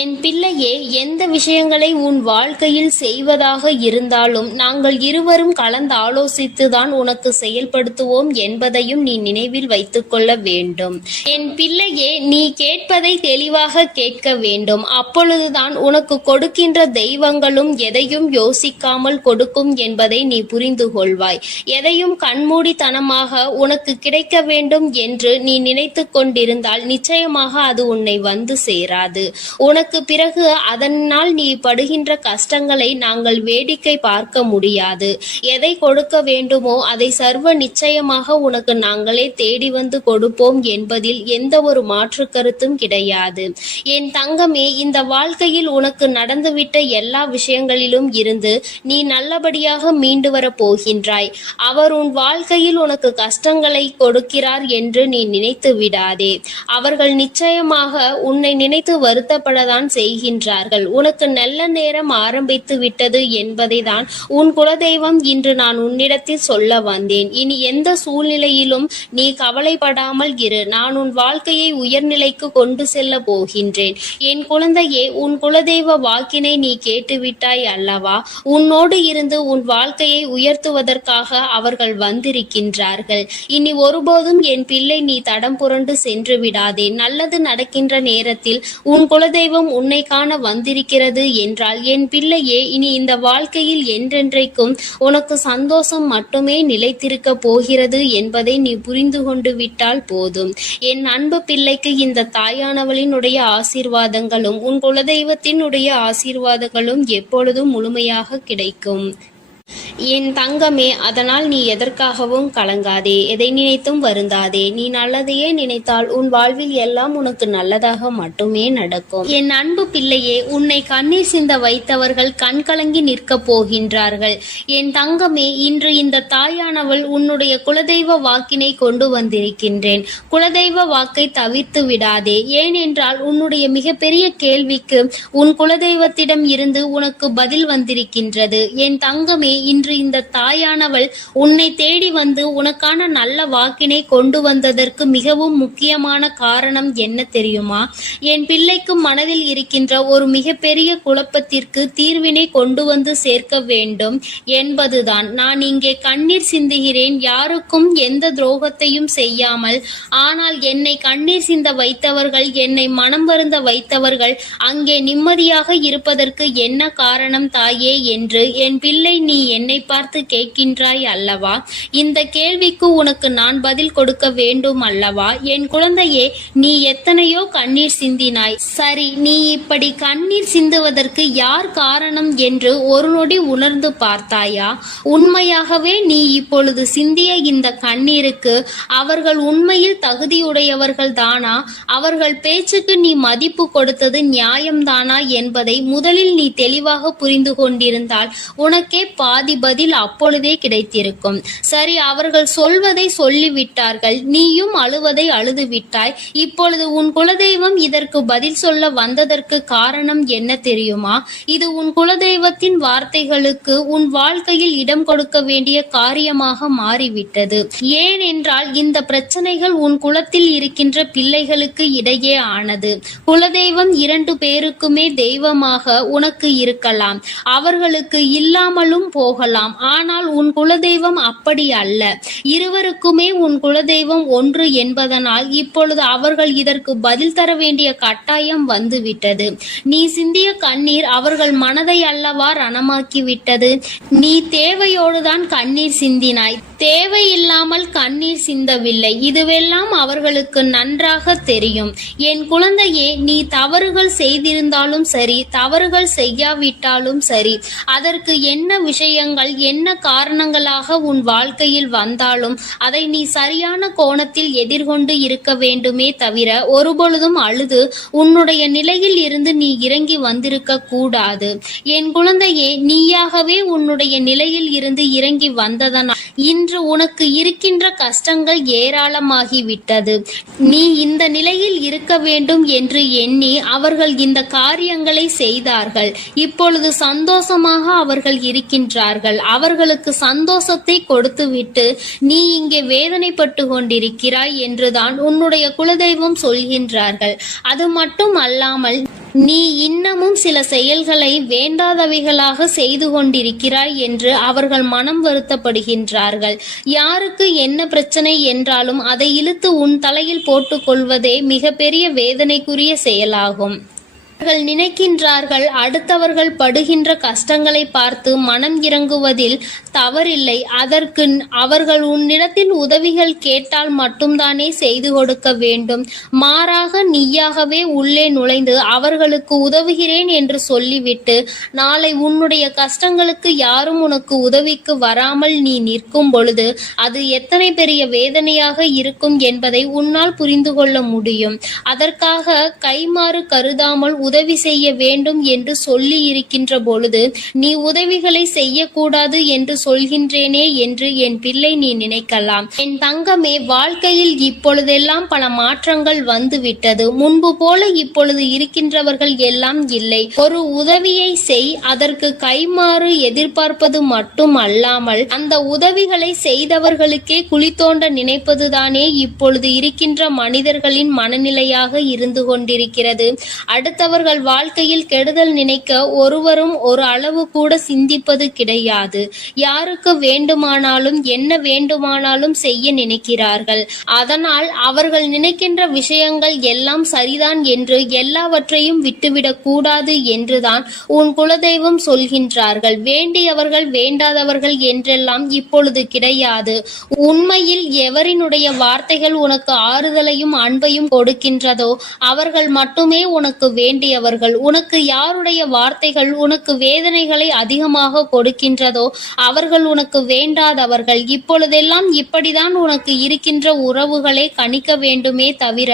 என் பிள்ளையே, எந்த விஷயங்களை உன் வாழ்க்கையில் செய்வதாக இருந்தாலும் நாங்கள் இருவரும் கலந்து ஆலோசித்துதான் உனக்கு செயல்படுத்துவோம் என்பதையும் நீ நினைவில் வைத்துக்கொள்ள வேண்டும். என் பிள்ளையே, நீ கேட்பதை தெளிவாக கேட்க வேண்டும். அப்பொழுதுதான் உனக்கு கொடுக்கின்ற தெய்வங்களும் எதையும் யோசிக்காமல் கொடுக்கும் என்பதை நீ புரிந்து கொள்வாய். எதையும் கண்மூடித்தனமாக உனக்கு கிடைக்க வேண்டும் என்று நீ நினைத்து கொண்டிருந்தால் நிச்சயமாக அது உன்னை வந்து சேராது. உனக்கு பிறகு அதனால் நீ படுகின்ற கஷ்டங்களை நாங்கள் வேடிக்கை பார்க்க முடியாது. எதை கொடுக்க வேண்டுமோ அதை சர்வ நிச்சயமாக உனக்கு நாங்களே தேடி வந்து கொடுப்போம் என்பதில் எந்த ஒரு மாற்று கருத்தும் கிடையாது. என் தங்கமே, இந்த வாழ்க்கையில் உனக்கு நடந்துவிட்ட எல்லா விஷயங்களிலும் இருந்து நீ நல்லபடியாக மீண்டு வர போகின்றாய். அவர் உன் வாழ்க்கையில் உனக்கு கஷ்டங்களை கொடுக்கிறார் என்று நீ நினைத்து விடாதே. அவர்கள் நிச்சயமாக உன்னை நினைத்து வருத்தப்படதான் செய்கின்றார்கள். உனக்கு நல்ல நேரம் ஆரம்பித்து விட்டது என்பதை தான் உன் குலதெய்வம் இன்று நான் உன்னிடத்தில் சொல்ல வந்தேன். இனி எந்த சூழ்நிலையிலும் நீ கவலைப்படாமல் இரு. நான் உன் வாழ்க்கையை உயர்நிலைக்கு கொண்டு செல்ல போகின்றேன். என் குழந்தையே, உன் குலதெய்வ வாக்கினை நீ கேட்டுவிட்டாய் அல்லவா? உன்னோடு இருந்து உன் வாழ்க்கையை உயர்த்துவதற்காக அவர்கள் வந்திருக்கின்றார்கள். இனி ஒருபோதும் என் பிள்ளை நீ தடம் புரண்டு சென்று விடாதே. நல்லது நடக்கின்ற நேரத்தில் உன் குலதெய்வம் உன்னை காண வந்திருக்கிறது என்றால் என் பிள்ளையே, இனி இந்த வாழ்க்கையில் என்றென்றைக்கும் உனக்கு சந்தோஷம் மட்டுமே நிலைத்திருக்க போகிறது என்பதை நீ புரிந்து கொண்டு விட்டால் போதும். என் அன்பு பிள்ளைக்கு இந்த தாயானவளினுடைய ஆசீர்வாதங்களும் உன் குலதெய்வத்தினுடைய ஆசீர்வாதங்களும் எப்பொழுதும் முழுமையாக கிடைக்கும். என் தங்கமே, அதனால் நீ எதற்காகவும் கலங்காதே, எதை நினைத்தும் வருந்தாதே. நீ நல்லதையே நினைத்தால் உன் வாழ்வில் எல்லாம் உனக்கு நல்லதாக மட்டுமே நடக்கும். என் அன்பு பிள்ளையே, உன்னை கண்ணீர் சிந்த வைத்தவர்கள் கண்கலங்கி நிற்க போகின்றார்கள். என் தங்கமே, இன்று இந்த தாயானவள் உன்னுடைய குலதெய்வ வாக்கினை கொண்டு வந்திருக்கின்றேன். குலதெய்வ வாக்கை தவிர்த்து விடாதே. ஏனென்றால் உன்னுடைய மிகப்பெரிய கேள்விக்கு உன் குலதெய்வத்திடம் இருந்து உனக்கு பதில் வந்திருக்கின்றது. என் தங்கமே, இன்று இன்று இந்த தாயானவள் உன்னை தேடி வந்து உனக்கான நல்ல வாக்கினை கொண்டு வந்ததற்கு மிகவும் முக்கியமான காரணம் என்ன தெரியுமா? என் பிள்ளைக்கு மனதில் இருக்கின்ற ஒரு மிகப்பெரிய குழப்பத்திற்கு தீர்வினை கொண்டு வந்து சேர்க்க வேண்டும் என்பதுதான். நான் இங்கே கண்ணீர் சிந்துகிறேன், யாருக்கும் எந்த துரோகத்தையும் செய்யாமல். ஆனால் என்னை கண்ணீர் சிந்த வைத்தவர்கள், என்னை மனம் வருந்த வைத்தவர்கள் அங்கே நிம்மதியாக இருப்பதற்கு என்ன காரணம் தாயே என்று என் பிள்ளை நீ என்னை பார்த்து கேட்கின்றாய் அல்லவா? இந்த கேள்விக்கு உனக்கு நான் பதில் கொடுக்க வேண்டும் அல்லவா? என் குழந்தையே, நீ எத்தனையோ கண்ணீர் சிந்தினாய். சரி, நீ இப்படி கண்ணீர் சிந்துவதற்கு யார் காரணம் என்று ஒரு நொடி உணர்ந்து பார்த்தாயா? உண்மையாகவே நீ இப்பொழுது சிந்திய இந்த கண்ணீருக்கு அவர்கள் உண்மையில் தகுதியுடையவர்கள் தானா? அவர்கள் பேச்சுக்கு நீ மதிப்பு கொடுத்தது நியாயம்தானா என்பதை முதலில் நீ தெளிவாக புரிந்து கொண்டிருந்தால் உனக்கே பாதி பதில் அப்பொழுதே கிடைத்திருக்கும். சரி, அவர்கள் சொல்வதை சொல்லிவிட்டார்கள், நீயும் அழுவதை அழுது விட்டாய். இப்பொழுது உன் குலதெய்வம் இதற்கு பதில் சொல்ல வந்ததற்கு காரணம் என்ன தெரியுமா? இது உன் குலதெய்வத்தின் வார்த்தைகளுக்கு உன் வாழ்க்கையில் இடம் கொடுக்க வேண்டிய காரியமாக மாறிவிட்டது. ஏனென்றால் இந்த பிரச்சனைகள் உன் குலத்தில் இருக்கின்ற பிள்ளைகளுக்கு இடையே ஆனது. குலதெய்வம் 2 பேருக்குமே தெய்வமாக உனக்கு இருக்கலாம், அவர்களுக்கு இல்லாமலும் போகலாம். ஆனால் உன் குலதெய்வம் அப்படி அல்ல. இருவருக்குமே உன் குலதெய்வம் ஒன்று என்பதனால் இப்பொழுது அவர்கள் இதற்கு பதில் தர வேண்டிய கட்டாயம் வந்துவிட்டது. நீ சிந்திய கண்ணீர் அவர்கள் மனதை அல்லவா ரணமாக்கி விட்டது. நீ தேவையோடுதான் கண்ணீர் சிந்தினாய், தேவையில்லாமல் கண்ணீர் சிந்தவில்லை. இதுவெல்லாம் அவர்களுக்கு நன்றாக தெரியும். என் குழந்தையே, நீ தவறுகள் செய்திருந்தாலும் சரி, தவறுகள் செய்யாவிட்டாலும் சரி, அதற்கு என்ன விஷயங்கள் என்ன காரணங்களாக உன் வாழ்க்கையில் வந்தாலும் அதை நீ சரியான கோணத்தில் எதிர்கொண்டு இருக்க வேண்டுமே தவிர ஒருபொழுதும் அழுது உன்னுடைய நிலையில் இருந்து நீ இறங்கி வந்திருக்க கூடாது. என் குழந்தையே, நீயாகவே உன்னுடைய நிலையில் இருந்து இறங்கி வந்ததனால் இன்று உனக்கு இருக்கின்ற கஷ்டங்கள் ஏராளமாகிவிட்டது. நீ இந்த நிலையில் இருக்க வேண்டும் என்று எண்ணி அவர்கள் இந்த காரியங்களை செய்தார்கள். இப்பொழுது சந்தோஷமாக அவர்கள் இருக்கின்றார்கள். அவர்களுக்கு சந்தோஷத்தை கொடுத்துவிட்டு நீ இங்கே வேதனைப்பட்டு கொண்டிருக்கிறாய் என்றுதான் உன்னுடைய குலதெய்வம் சொல்கின்றார்கள். அது மட்டும் அல்லாமல் நீ இன்னமும் சில செயல்களை வேண்டாதவைகளாக செய்து கொண்டிருக்கிறாய் என்று அவர்கள் மனம் வருத்தப்படுகின்றார்கள். யாருக்கு என்ன பிரச்சனை என்றாலும் அதை இழுத்து உன் தலையில் போட்டுக்கொள்வதே மிகப்பெரிய வேதனைக்குரிய செயலாகும். அவர்கள் நினைக்கின்றார்கள் அடுத்தவர்கள் படுகின்ற கஷ்டங்களை பார்த்து மனம் இறங்குவதில் தவறில்லை. அதற்கு அவர்கள் உன்னிடத்தில் உதவிகள் கேட்டால் மட்டும்தானே செய்து கொடுக்க வேண்டும். மாறாக நீயாகவே உள்ளே நுழைந்து அவர்களுக்கு உதவுகிறேன் என்று சொல்லிவிட்டு நாளை உன்னுடைய கஷ்டங்களுக்கு யாரும் உனக்கு உதவிக்கு வராமல் நீ நிற்கும் பொழுது அது எத்தனை பெரிய வேதனையாக இருக்கும் என்பதை உன்னால் புரிந்து கொள்ள முடியும். அதற்காக கைமாறு கருதாமல் உதவி செய்ய வேண்டும் என்று சொல்லி இருக்கின்ற பொழுது நீ உதவிகளை செய்யக்கூடாது என்று சொல்கின்றேனே என்று என் பிள்ளை நீ நினைக்கலாம். என் தங்கமே, வாழ்க்கையில் இப்பொழுதெல்லாம் பல மாற்றங்கள் வந்துவிட்டது. முன்பு போல இப்பொழுது இருக்கின்றவர்கள் எல்லாம் இல்லை. ஒரு உதவியை செய், அதற்கு கைமாறு எதிர்பார்ப்பது மட்டும் அல்லாமல் அந்த உதவிகளை செய்தவர்களுக்கே குழி தோண்ட நினைப்பதுதானே இப்பொழுது இருக்கின்ற மனிதர்களின் மனநிலையாக இருந்து கொண்டிருக்கிறது. அடுத்தவர்கள் வாழ்க்கையில் கெடுதல் நினைக்க ஒருவரும் ஒரு அளவு கூட சிந்திப்பது கிடையாது. யாருக்கு வேண்டுமானாலும் என்ன வேண்டுமானாலும் செய்ய நினைக்கிறார்கள். அதனால் அவர்கள் நினைக்கின்ற விஷயங்கள் எல்லாம் சரிதான் என்று எல்லாவற்றையும் விட்டுவிடக் கூடாது என்றுதான் உன் குலதெய்வம் சொல்கின்றார்கள். வேண்டியவர்கள் வேண்டாதவர்கள் என்றெல்லாம் இப்பொழுது கிடையாது. உண்மையில் எவரினுடைய வார்த்தைகள் உனக்கு ஆறுதலையும் அன்பையும் கொடுக்கின்றதோ அவர்கள் மட்டுமே உனக்கு வேண்டியவர்கள். உனக்கு யாருடைய வார்த்தைகள் உனக்கு வேதனைகளை அதிகமாக கொடுக்கின்றதோ அவர்கள் உனக்கு வேண்டாதவர்கள். இப்பொழுதெல்லாம் இப்படிதான் உனக்கு இருக்கின்ற உறவுகளை கணிக்க வேண்டுமே தவிர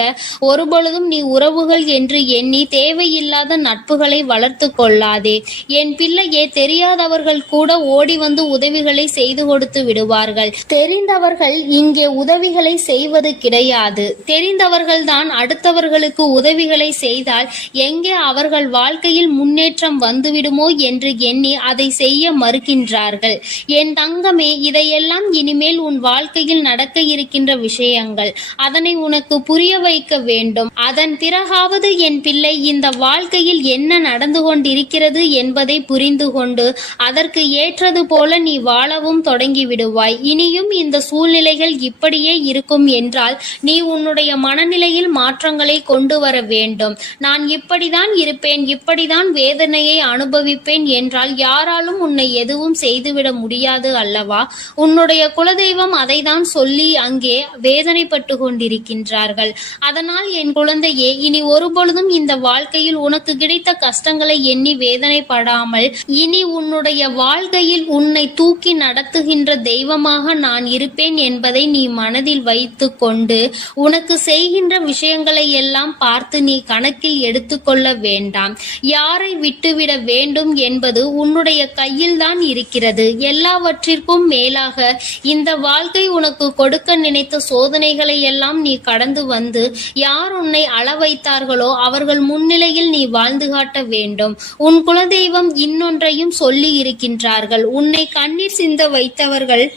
ஒருபொழுதும் நீ உறவுகள் என்று எண்ணி தேவையில்லாத நட்புகளை வளர்த்து கொள்ளாதே. என் பிள்ளையே, தெரியாதவர்கள் கூட ஓடி வந்து உதவிகளை செய்து கொடுத்து விடுவார்கள். தெரிந்தவர்கள் இங்கே உதவிகளை செய்வது கிடையாது. தெரிந்தவர்கள் தான் அடுத்தவர்களுக்கு உதவிகளை செய்தால் எங்கே எங்கே அவர்கள் வாழ்க்கையில் முன்னேற்றம் வந்துவிடுமோ என்று எண்ணி அதை செய்ய மறுக்கின்றார்கள். என் தங்கமே, இதையெல்லாம் இனிமேல் உன் வாழ்க்கையில் நடக்க இருக்கின்ற விஷயங்கள். அதனை உனக்கு புரிய வைக்க வேண்டும். அதன் பிறகாவது என் பிள்ளை, இந்த வாழ்க்கையில் என்ன நடந்து கொண்டிருக்கிறது என்பதை புரிந்து கொண்டு அதற்கு ஏற்றது போல நீ வாழவும் தொடங்கி விடுவாய். இனியும் இந்த சூழ்நிலைகள் இப்படியே இருக்கும் என்றால் நீ உன்னுடைய மனநிலையில் மாற்றங்களை கொண்டு வர வேண்டும். நான் இப்படிதான் இருப்பேன், இப்படிதான் வேதனையை அனுபவிப்பேன் என்றால் யாராலும் உன்னை எதுவும் செய்துவிட முடியாது அல்லவா? உன்னுடைய குலதெய்வம் அதை தான் சொல்லி அங்கே வேதனைப்பட்டு கொண்டிருக்கின்றார்கள். அதனால் என் குழந்தையே, இனி ஒருபொழுதும் இந்த வாழ்க்கையில் உனக்கு கிடைத்த கஷ்டங்களை எண்ணி வேதனைப்படாமல் இனி உன்னுடைய வாழ்க்கையில் உன்னை தூக்கி நடத்துகின்ற தெய்வமாக நான் இருப்பேன் என்பதை நீ மனதில் வைத்து கொண்டு உனக்கு செய்கின்ற விஷயங்களை எல்லாம் பார்த்து நீ கணக்கில் எடுத்துக்கொள்ள வேண்டாம். யாரை விட்டுவிட வேண்டும் என்பது உன்னுடைய கையில் தான் இருக்கிறது. எல்லாவற்றிற்கும் மேலாக இந்த வாழ்க்கை உனக்கு கொடுக்க நினைத்த சோதனைகளை எல்லாம் நீ கடந்து வந்து யார் உன்னை அள வைத்தார்களோ அவர்கள் முன்னிலையில் நீ வாழ்ந்து காட்ட வேண்டும். உன் குலதெய்வம் இன்னொன்றையும் சொல்லி இருக்கின்றார்கள். உன்னை கண்ணீர் சிந்த வைத்தவர்கள்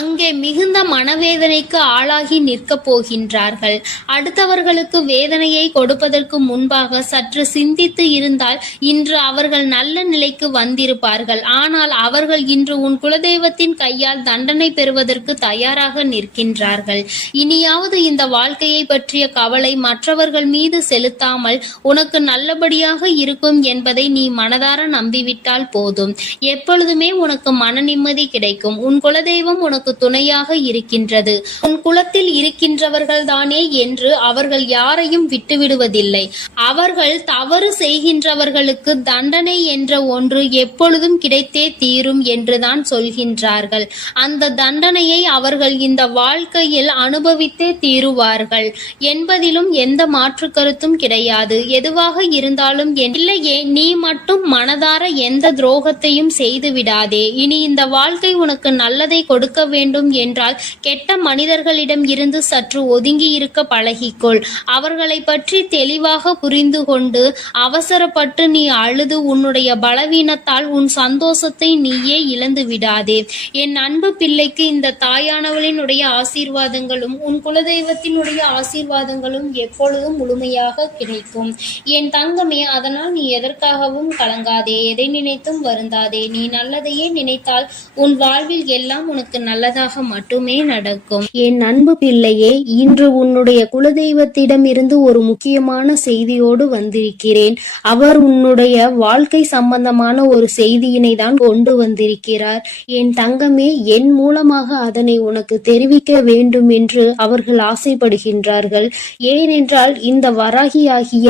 அங்கே மிகுந்த மனவேதனைக்கு ஆளாகி நிற்கப் போகின்றார்கள். அடுத்தவர்களுக்கு வேதனையை கொடுப்பதற்கு முன்பாக சற்று சிந்தித்து இருந்தால் இன்று அவர்கள் நல்ல நிலைக்கு வந்திருப்பார்கள். ஆனால் அவர்கள் இன்று உன் குலதெய்வத்தின் கையால் தண்டனை பெறுவதற்கு தயாராக நிற்கின்றார்கள். இனியாவது இந்த வாழ்க்கையை பற்றிய கவலை மற்றவர்கள் மீது செலுத்தாமல் உனக்கு நல்லபடியாக இருக்கும் என்பதை நீ மனதார நம்பிவிட்டால் போதும். எப்பொழுதுமே உனக்கு மன நிம்மதி கிடைக்கும். உன் குலதெய்வம் உனக்கு துணையாக இருக்கின்றது. உன் குலத்தில் இருக்கின்றவர்கள் தானே என்று அவர்கள் யாரையும் விட்டுவிடுவதில்லை. அவர்கள் தவறு செய்கின்றவர்களுக்கு தண்டனை என்ற ஒன்று எப்பொழுதும் கிடைத்தே தீரும் என்றுதான் சொல்கின்றார்கள். அந்த தண்டனையை அவர்கள் இந்த வாழ்க்கையில் அனுபவித்தே தீருவார்கள் என்பதிலும் எந்த மாற்று கருத்தும் கிடையாது. எதுவாக இருந்தாலும் இல்லையே, நீ மட்டும் மனதார எந்த துரோகத்தையும் செய்து விடாதே. இனி இந்த வாழ்க்கை உனக்கு நல்லதை கொடுக்க வேண்டும் என்றால் கெட்ட மனிதர்களிடம் இருந்து சற்று ஒதுங்கி இருக்க பழகிக்கொள். அவர்களை பற்றி தெளிவாக புரிந்து கொண்டு அவசரப்பட்டு நீ அழுது உன்னுடைய பலவீனத்தால் உன் சந்தோஷத்தை நீயே இழந்து விடாதே. என் அன்பு பிள்ளைக்கு இந்த தாயானவளினுடைய ஆசீர்வாதங்களும் உன் குலதெய்வத்தினுடைய ஆசீர்வாதங்களும் எப்பொழுதும் முழுமையாக கிடைக்கும். என் தங்கமே, அதனால் நீ எதற்காகவும் கலங்காதே, எதை நினைத்தும் வருந்தாதே. நீ நல்லதையே நினைத்தால் உன் வாழ்வில் எல்லாம் உனக்கு நல்லதாக மட்டுமே நடக்கும். என் அன்பு பிள்ளையே, இன்று உன்னுடைய குலதெய்வத்திடம் இருந்து ஒரு முக்கியமான செய்தியோடு வந்திருக்கிறேன். அவர் உன்னுடைய வாழ்க்கை சம்பந்தமான ஒரு செய்தியினை தான் கொண்டு வந்திருக்கிறார். என் தங்கமே, என் மூலமாக அதனை உனக்கு தெரிவிக்க வேண்டும் என்று அவர்கள் ஆசைப்படுகின்றார்கள். ஏனென்றால் இந்த வராகியாகிய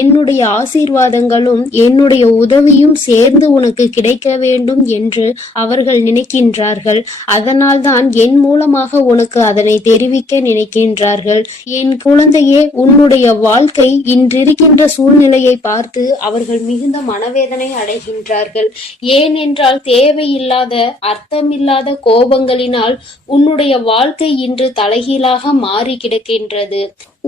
என்னுடைய ஆசீர்வாதங்களும் என்னுடைய உதவியும் சேர்ந்து உனக்கு கிடைக்க வேண்டும் என்று அவர்கள் நினைக்கின்றார்கள். அதனால்தான் என் மூலமாக உனக்கு அதனை தெரிவிக்க நினைக்கின்றார்கள். என் குழந்தையே, உன்னுடைய வாழ்க்கை இன்றிருக்கின்ற சூழ்நிலையை பார்த்து அவர்கள் மிகுந்த மனவேதனை அடைகின்றார்கள். ஏனென்றால் தேவையில்லாத அர்த்தமில்லாத கோபங்களினால் உன்னுடைய வாழ்க்கை இன்று தலைகீழாக மாறி கிடக்கின்றது.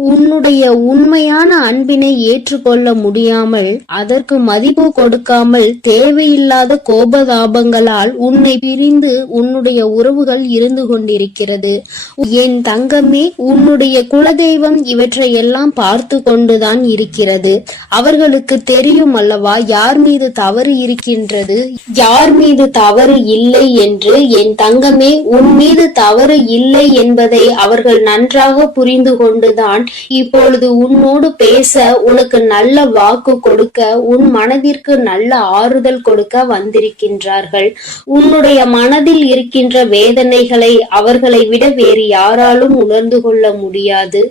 உன்னுடைய உண்மையான அன்பினை ஏற்றுக்கொள்ள முடியாமல் அதற்கு மதிப்பு கொடுக்காமல் தேவையில்லாத கோபதாபங்களால் உன்னை பிரிந்து உன்னுடைய உறவுகள் இருந்து கொண்டிருக்கிறது. என் தங்கமே, உன்னுடைய குலதெய்வம் இவற்றை எல்லாம் பார்த்து கொண்டுதான் இருக்கிறது. அவர்களுக்கு தெரியும் அல்லவா யார் மீது தவறு இருக்கின்றது, யார் மீது தவறு இல்லை என்று. என் தங்கமே, உன் மீது தவறு இல்லை என்பதை அவர்கள் நன்றாக புரிந்து கொண்டுதான் இப்பொழுது உன்னோடு பேச, உனக்கு நல்ல வாக்கு கொடுக்க, உன் மனதிற்கு நல்ல ஆறுதல் கொடுக்க வந்திருக்கின்றார்கள். உன்னுடைய மனதில் இருக்கின்ற வேதனைகளை அவர்களை விட வேறு யாராலும் உணர்ந்து கொள்ள முடியாது.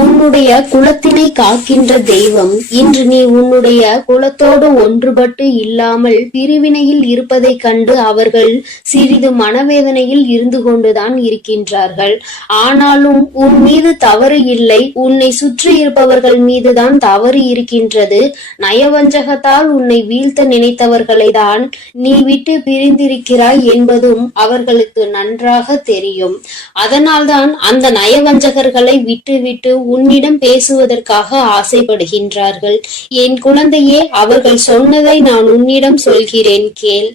உன்னுடைய குலத்தினை காக்கின்ற தெய்வம் இன்று நீ உன்னுடைய குலத்தோடு ஒன்றுபட்டு இல்லாமல் பிரிவினையில் இருப்பதை கண்டு அவர்கள் சிறிது மனவேதனையில் இருந்து கொண்டுதான் இருக்கின்றார்கள். ஆனாலும் உன் மீது தவறு இல்லை, உன்னை சுற்றி இருப்பவர்கள் மீதுதான் தவறு இருக்கின்றது. நயவஞ்சகத்தால் உன்னை வீழ்த்த நினைத்தவர்களை தான் நீ விட்டு பிரிந்திருக்கிறாய் என்பதும் அவர்களுக்கு நன்றாக தெரியும். அதனால்தான் அந்த நயவஞ்சகர்களை விட்டு விட்டு உன்னிடம் பேசுவதற்காக ஆசைப்படுகின்றார்கள். என் குழந்தையே, அவர்கள் சொன்னதை நான் உன்னிடம் சொல்கிறேன், கேள்.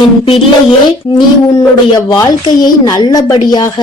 என் பிள்ளையே, நீ உன்னுடைய வாழ்க்கையை நல்லபடியாக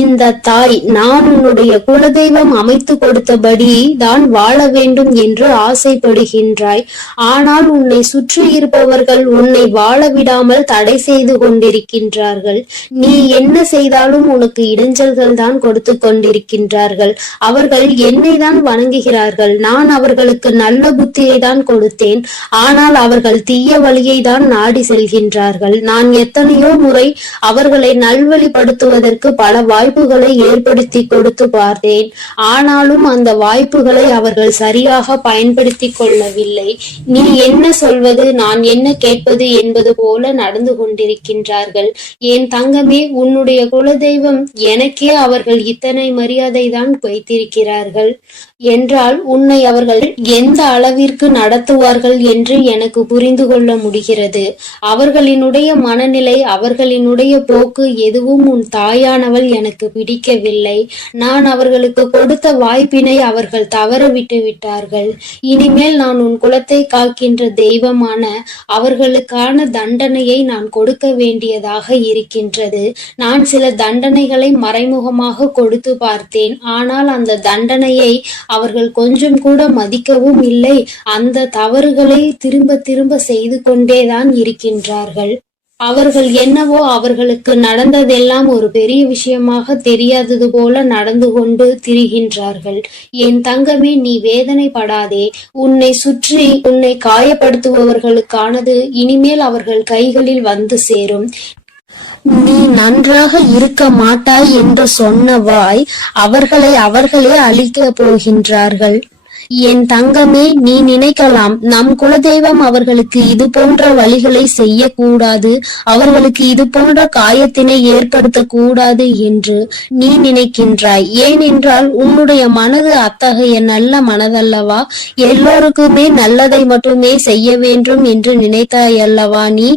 இந்த தாய் நான் உன்னுடைய குலதெய்வம் அமைத்து கொடுத்தபடி தான் வாழ வேண்டும் என்று ஆசைப்படுகின்றாய். ஆனால் உன்னை சுற்றி இருப்பவர்கள் உன்னை வாழ விடாமல் தடை செய்து கொண்டிருக்கின்றார்கள். நீ என்ன செய்தாலும் உனக்கு இடைஞ்சல்கள் தான் கொடுத்து கொண்டிருக்கின்றார்கள். அவர்கள் என்னை தான் வணங்குகிறார்கள். நான் அவர்களுக்கு நல்ல புத்தியை தான் கொடுத்தேன். ஆனால் அவர்கள் தீய வழியை தான் நாடி செல்கின்றார்கள். நான் எத்தனையோ முறை அவர்களை நல்வழிப்படுத்துவதற்கு பல வாய்ப்புகளை ஏற்படுத்தி கொடுத்து பார்த்தேன். ஆனாலும் அந்த வாய்ப்புகளை அவர்கள் சரியாக பயன்படுத்தி கொள்ளவில்லை. நீ என்ன சொல்வது, நான் என்ன கேட்பது என்பது போல நடந்து கொண்டிருக்கின்றார்கள். என் தங்கமே, உன்னுடைய குலதெய்வம் எனக்கே அவர்கள் இத்தனை மரியாதை தான் வைத்திருக்கிறார்கள் என்றால் உன்னை அவர்கள் எந்த அளவிற்கு நடத்துவார்கள் என்று எனக்கு புரிந்து கொள்ள முடிகிறது. அவர்களினுடைய மனநிலை, அவர்களினுடைய போக்கு எதுவும் உன் தாயானவள் எனக்கு பிடிக்கவில்லை. நான் அவர்களுக்கு கொடுத்த வாய்ப்பினை அவர்கள் தவற விட்டு விட்டார்கள். இனிமேல் நான் உன் குலத்தை காக்கின்ற தெய்வமான அவர்களுக்கான தண்டனையை நான் கொடுக்க வேண்டியதாக இருக்கின்றது. நான் சில தண்டனைகளை மறைமுகமாக கொடுத்து பார்த்தேன். ஆனால் அந்த தண்டனையை அவர்கள் கொஞ்சம் கூட மதிக்கவும் இல்லை. அந்த தவறுகளை திரும்ப திரும்ப செய்து கொண்டேதான் இருக்கின்றார்கள். அவர்கள் என்னவோ அவர்களுக்கு நடந்ததெல்லாம் ஒரு பெரிய விஷயமாக தெரியாதது போல நடந்து கொண்டு திரிகின்றார்கள். என் தங்கமே, நீ வேதனைப்படாதே. உன்னை சுற்றி உன்னை காயப்படுத்துபவர்களுக்கானது இனிமேல் அவர்கள் கைகளில் வந்து சேரும். நீ நன்றாக இருக்க மாட்டாய் என்று சொன்ன வாய் அவர்களே அழிக்க போகின்றார்கள். என் தங்கமே, நீ நினைக்கலாம் நம் குலதெய்வம் அவர்களுக்கு இது போன்ற வழிகளை செய்யக்கூடாது, அவர்களுக்கு இது போன்ற காயத்தினை ஏற்படுத்த கூடாது என்று நீ நினைக்கின்றாய். ஏனென்றால் உன்னுடைய மனது அத்தகைய நல்ல மனதல்லவா? எல்லோருக்குமே நல்லதை மட்டுமே செய்ய வேண்டும் என்று நினைத்தாய் அல்லவா? நீ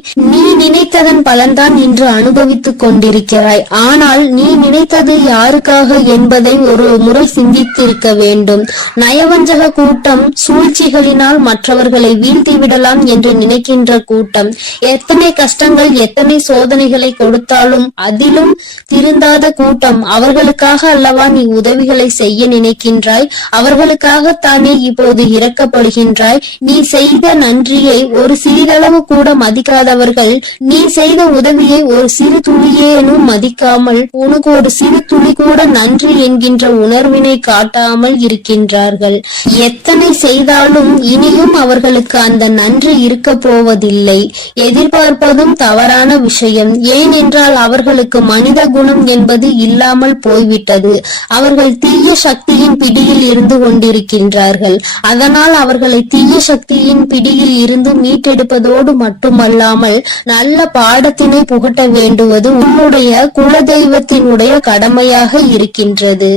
நினைத்ததன் பலன்தான் இன்று அனுபவித்துக் கொண்டிருக்கிறாய். ஆனால் நீ நினைத்தது யாருக்காக என்பதை ஒரு முறை சிந்தித்திருக்க வேண்டும். நயவஞ்சக கூட்டம் சூழ்ச்சிகளினால் மற்றவர்களை வீழ்த்தி விடலாம் என்று நினைக்கின்ற கூட்டம் எத்தனை கஷ்டங்கள் எத்தனை சோதனைகளை கொடுத்தாலும் அதிலும் திருந்தாத கூட்டம். அவர்களுக்காக அல்லவா நீ உதவிகளை செய்ய நினைக்கின்றாய்? அவர்களுக்காகத்தானே இப்போது இறக்கப்படுகின்றாய்? நீ செய்த நன்றியை ஒரு சிறிதளவு கூட மதிக்காதவர்கள் நீ செய்த உதவியை ஒரு சிறு துளியேனும் மதிக்காமல் உனக்கு ஒரு சிறு துளி கூட நன்றி என்கின்ற உணர்வினை காட்டாமல் இருக்கின்றார்கள். எத்தனை செய்தாலும் இனியும் அவர்களுக்கு அந்த நன்றி இருக்க போவதில்லை. எதிர்பார்ப்பதும் தவறான விஷயம். ஏனென்றால் அவர்களுக்கு மனித குணம் என்பது இல்லாமல் போய்விட்டது. அவர்கள் தீய சக்தியின் பிடியில் இருந்து கொண்டிருக்கின்றார்கள். அதனால் அவர்களை தீய சக்தியின் பிடியில் இருந்து மீட்டெடுப்பதோடு மட்டுமல்லாமல் நல்ல பாடத்தினை புகட்ட வேண்டுவது உன்னுடைய குலதெய்வத்தினுடைய கடமையாக இருக்கின்றது.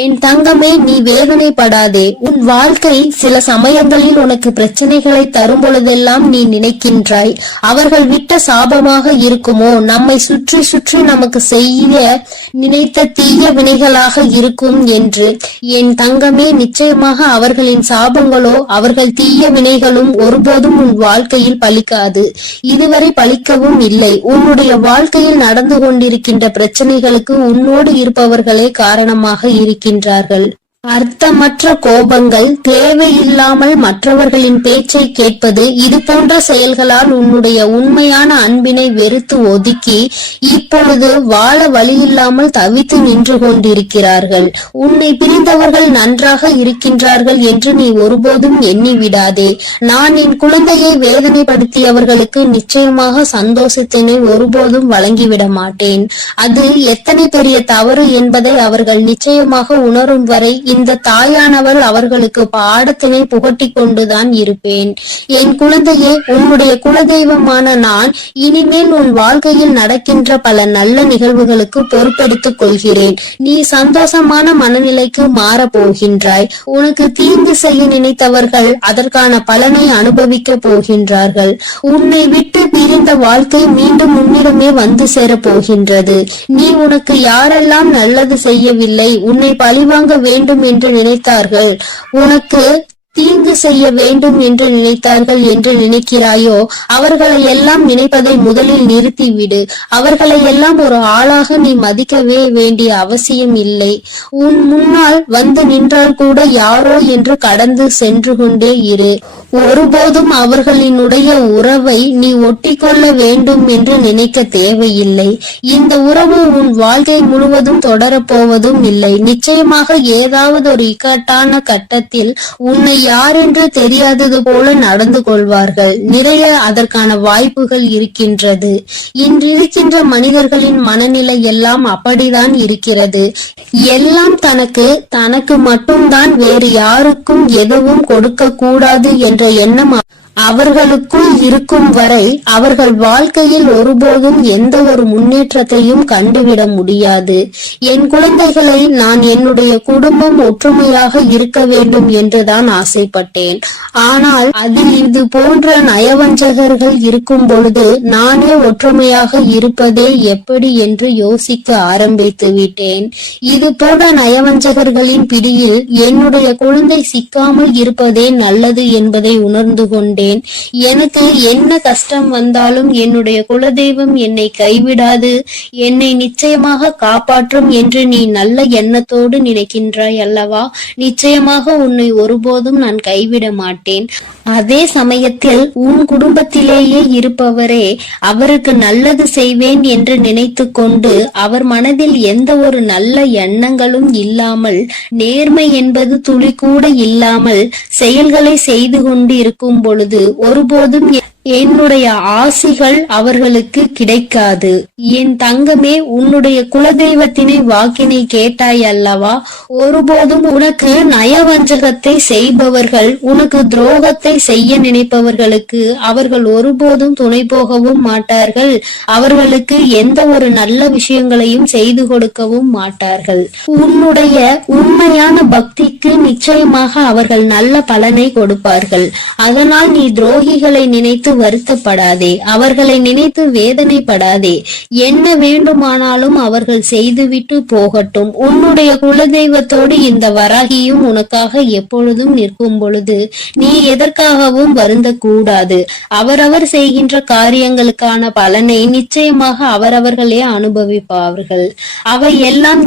என் தங்கமே, நீ வேதனைப்படாதே. உன் வாழ்க்கை சில சமயங்களில் உனக்கு பிரச்சனைகளை தரும் பொழுதெல்லாம் நீ நினைக்கின்றாய், அவர்கள் விட்ட சாபமாக இருக்குமோ, நம்மை சுற்றி சுற்றி நமக்கு செய்ய நினைத்த தீய வினைகளாக இருக்கும் என்று. என் தங்கமே, நிச்சயமாக அவர்களின் சாபங்களோ அவர்கள் தீய வினைகளும் ஒருபோதும் உன் வாழ்க்கையில் பலிக்காது. இதுவரை பலிக்கவும் இல்லை. உன்னுடைய வாழ்க்கையில் நடந்து கொண்டிருக்கின்ற பிரச்சனைகளுக்கு உன்னோடு இருப்பவர்களே காரணமாக இருக்கின்றார்கள். அர்த்தமற்ற கோபங்கள், தேவையில்லாமல் மற்றவர்களின் பேச்சை கேட்பது, இது போன்ற செயல்களால் உன்னுடைய உண்மையான அன்பினை வெறுத்து ஒதுக்கி இப்பொழுது வாழ வழியில்லாமல் தவித்து நின்று கொண்டிருக்கிறார்கள். உன்னை பிரிந்தவர்கள் நன்றாக இருக்கின்றார்கள் என்று நீ ஒருபோதும் எண்ணி விடாதே. நான் என் குழந்தையை வேதனைப்படுத்தியவர்களுக்கு நிச்சயமாக சந்தோஷத்தினை ஒருபோதும் வழங்கிவிட மாட்டேன். அது எத்தனை பெரிய தவறு என்பதை அவர்கள் நிச்சயமாக உணரும் வரை இந்த தாயானவள் அவர்களுக்கு பாடத்தினை புகட்டி கொண்டுதான் இருப்பேன். என் குழந்தையே, உன்னுடைய குலதெய்வமான நான் இனிமேல் உன் வாழ்க்கையில் நடக்கின்ற பல நல்ல நிகழ்வுகளுக்கு பொறுப்பெடுத்துக் கொள்கிறேன். நீ சந்தோஷமான மனநிலைக்கு மாற போகின்றாய். உனக்கு தீங்கு செய்ய நினைத்தவர்கள் அதற்கான பலனை அனுபவிக்க போகின்றார்கள். உன்னை விட்டு பிரிந்த வாழ்க்கை மீண்டும் உன்னிடமே வந்து சேரப் போகின்றது. நீ உனக்கு யாரெல்லாம் நல்லது செய்யவில்லை, உன்னை பழிவாங்க வேண்டும் என்று நினைத்தார்கள், உனக்கு தீங்கு செய்ய வேண்டும் என்று நினைத்தார்கள் என்று நினைக்கிறாயோ, அவர்களை எல்லாம் நினைப்பதை முதலில் நிறுத்திவிடு. அவர்களை எல்லாம் ஒரு ஆளாக நீ மதிக்கவே வேண்டிய அவசியம் இல்லை. உன் முன்னால் வந்து நின்றால் கூட யாரோ என்று கடந்து சென்று கொண்டே இரு. ஒருபோதும் அவர்களினுடைய உறவை நீ ஒட்டிக்கொள்ள வேண்டும் என்று நினைக்க தேவையில்லை. இந்த உறவு உன் வாழ்க்கை முழுவதும் தொடரப்போவதும் இல்லை. நிச்சயமாக ஏதாவது ஒரு இக்கட்டான கட்டத்தில் உன்னை யாரென்று தெரியாதது போல நடந்து கொள்வார்கள். நிறைய அதற்கான வாய்ப்புகள் இருக்கின்றது. இன்றிருக்கின்ற மனிதர்களின் மனநிலை எல்லாம் அப்படிதான் இருக்கிறது. எல்லாம் தனக்கு மட்டும்தான், வேறு யாருக்கும் எதுவும் கொடுக்க கூடாது என்ற எண்ணம் அவர்களுக்குள் இருக்கும் வரை அவர்கள் வாழ்க்கையில் ஒருபோதும் எந்த ஒரு முன்னேற்றத்தையும் கண்டுவிட முடியாது. என் குழந்தைகளை நான் என்னுடைய குடும்பம் ஒற்றுமையாக இருக்க வேண்டும் என்றுதான் ஆசைப்பட்டேன். ஆனால் அதில் இது போன்ற நயவஞ்சகர்கள் இருக்கும் பொழுது நானே ஒற்றுமையாக இருப்பதே எப்படி என்று யோசிக்க ஆரம்பித்து விட்டேன். இது போன்ற நயவஞ்சகர்களின் பிடியில் என்னுடைய குழந்தை சிக்காமல் இருப்பதே நல்லது என்பதை உணர்ந்து கொண்டேன். எனக்கு என்ன கஷ்டம் வந்தாலும் என்னுடைய குலதெய்வம் என்னை கைவிடாது, என்னை நிச்சயமாக காப்பாற்றும் என்று நீ நல்ல எண்ணத்தோடு நினைக்கின்றாய் அல்லவா? நிச்சயமாக உன்னை ஒருபோதும் நான் கைவிட மாட்டேன். அதே சமயத்தில் உன் குடும்பத்திலேயே இருப்பவரே அவருக்கு நல்லது செய்வேன் என்று நினைத்து கொண்டு அவர் மனதில் எந்த ஒரு நல்ல எண்ணங்களும் இல்லாமல், நேர்மை என்பது துளி கூட இல்லாமல் செயல்களை செய்து கொண்டு இருக்கும் பொழுது ஒருபோதும் என்னுடைய ஆசிகள் அவர்களுக்கு கிடைக்காது. என் தங்கமே, உன்னுடைய குலதெய்வத்தினை வாக்கினை கேட்டாய் அல்லவா? ஒருபோதும் உனக்கு நயவஞ்சகத்தை செய்பவர்கள், உனக்கு துரோகத்தை செய்ய நினைப்பவர்களுக்கு அவர்கள் ஒருபோதும் துணை போகவும் மாட்டார்கள். அவர்களுக்கு எந்த ஒரு நல்ல விஷயங்களையும் செய்து கொடுக்கவும் மாட்டார்கள். உன்னுடைய உண்மையான பக்திக்கு நிச்சயமாக அவர்கள் நல்ல பலனை கொடுப்பார்கள். அதனால் நீ துரோகிகளை நினைத்து வருத்தப்படாதே, அவர்களை நினைத்து வேதனைப்படாதே. என்ன வேண்டுமானாலும் அவர்கள் செய்துவிட்டு போகட்டும். உன்னுடைய குலதெய்வத்தோடு இந்த வராகியும் உனக்காக எப்பொழுதும் நிற்கும் பொழுது நீ எதற்காகவும் வருந்த கூடாது. அவரவர் செய்கின்ற காரியங்களுக்கான பலனை நிச்சயமாக அவரவர்களே அனுபவிப்பார்கள். அவை எல்லாம்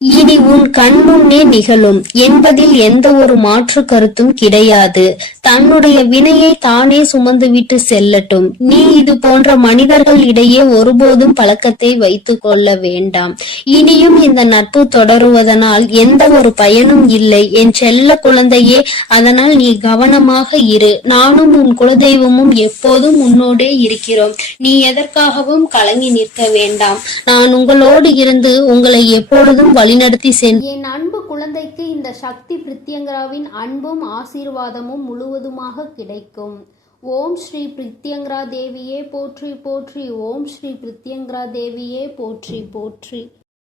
இனி உன் கண் முன்னே நிகழும் என்பதில் எந்த ஒரு மாற்று கருத்தும் கிடையாது. தன்னுடைய வினையை தானே சுமந்துவிட்டு செல்லட்டும். நீ இது போன்ற மனிதர்கள் இடையே ஒருபோதும் பழக்கத்தை வைத்துக் கொள்ள வேண்டாம். இனியும் இந்த நட்பு தொடருவதனால் எந்த ஒரு பயனும் இல்லை என் செல்ல குழந்தையே. அதனால் நீ கவனமாக இரு. நானும் உன் குலதெய்வமும் எப்போதும் உன்னோடே இருக்கிறோம். நீ எதற்காகவும் கலங்கி நிற்க வேண்டாம். நான் உங்களோடு இருந்து உங்களை எப்பொழுதும் வழிநடத்தி என் அன்பு குழந்தைக்கு இந்த சக்தி பிரித்யங்கராவின் அன்பும் ஆசீர்வாதமும் முழுவதுமாக கிடைக்கும். ஓம் ஸ்ரீ பிரித்யங்கரா தேவியே போற்றி போற்றி. ஓம் ஸ்ரீ பிரித்யங்கரா தேவியே போற்றி போற்றி.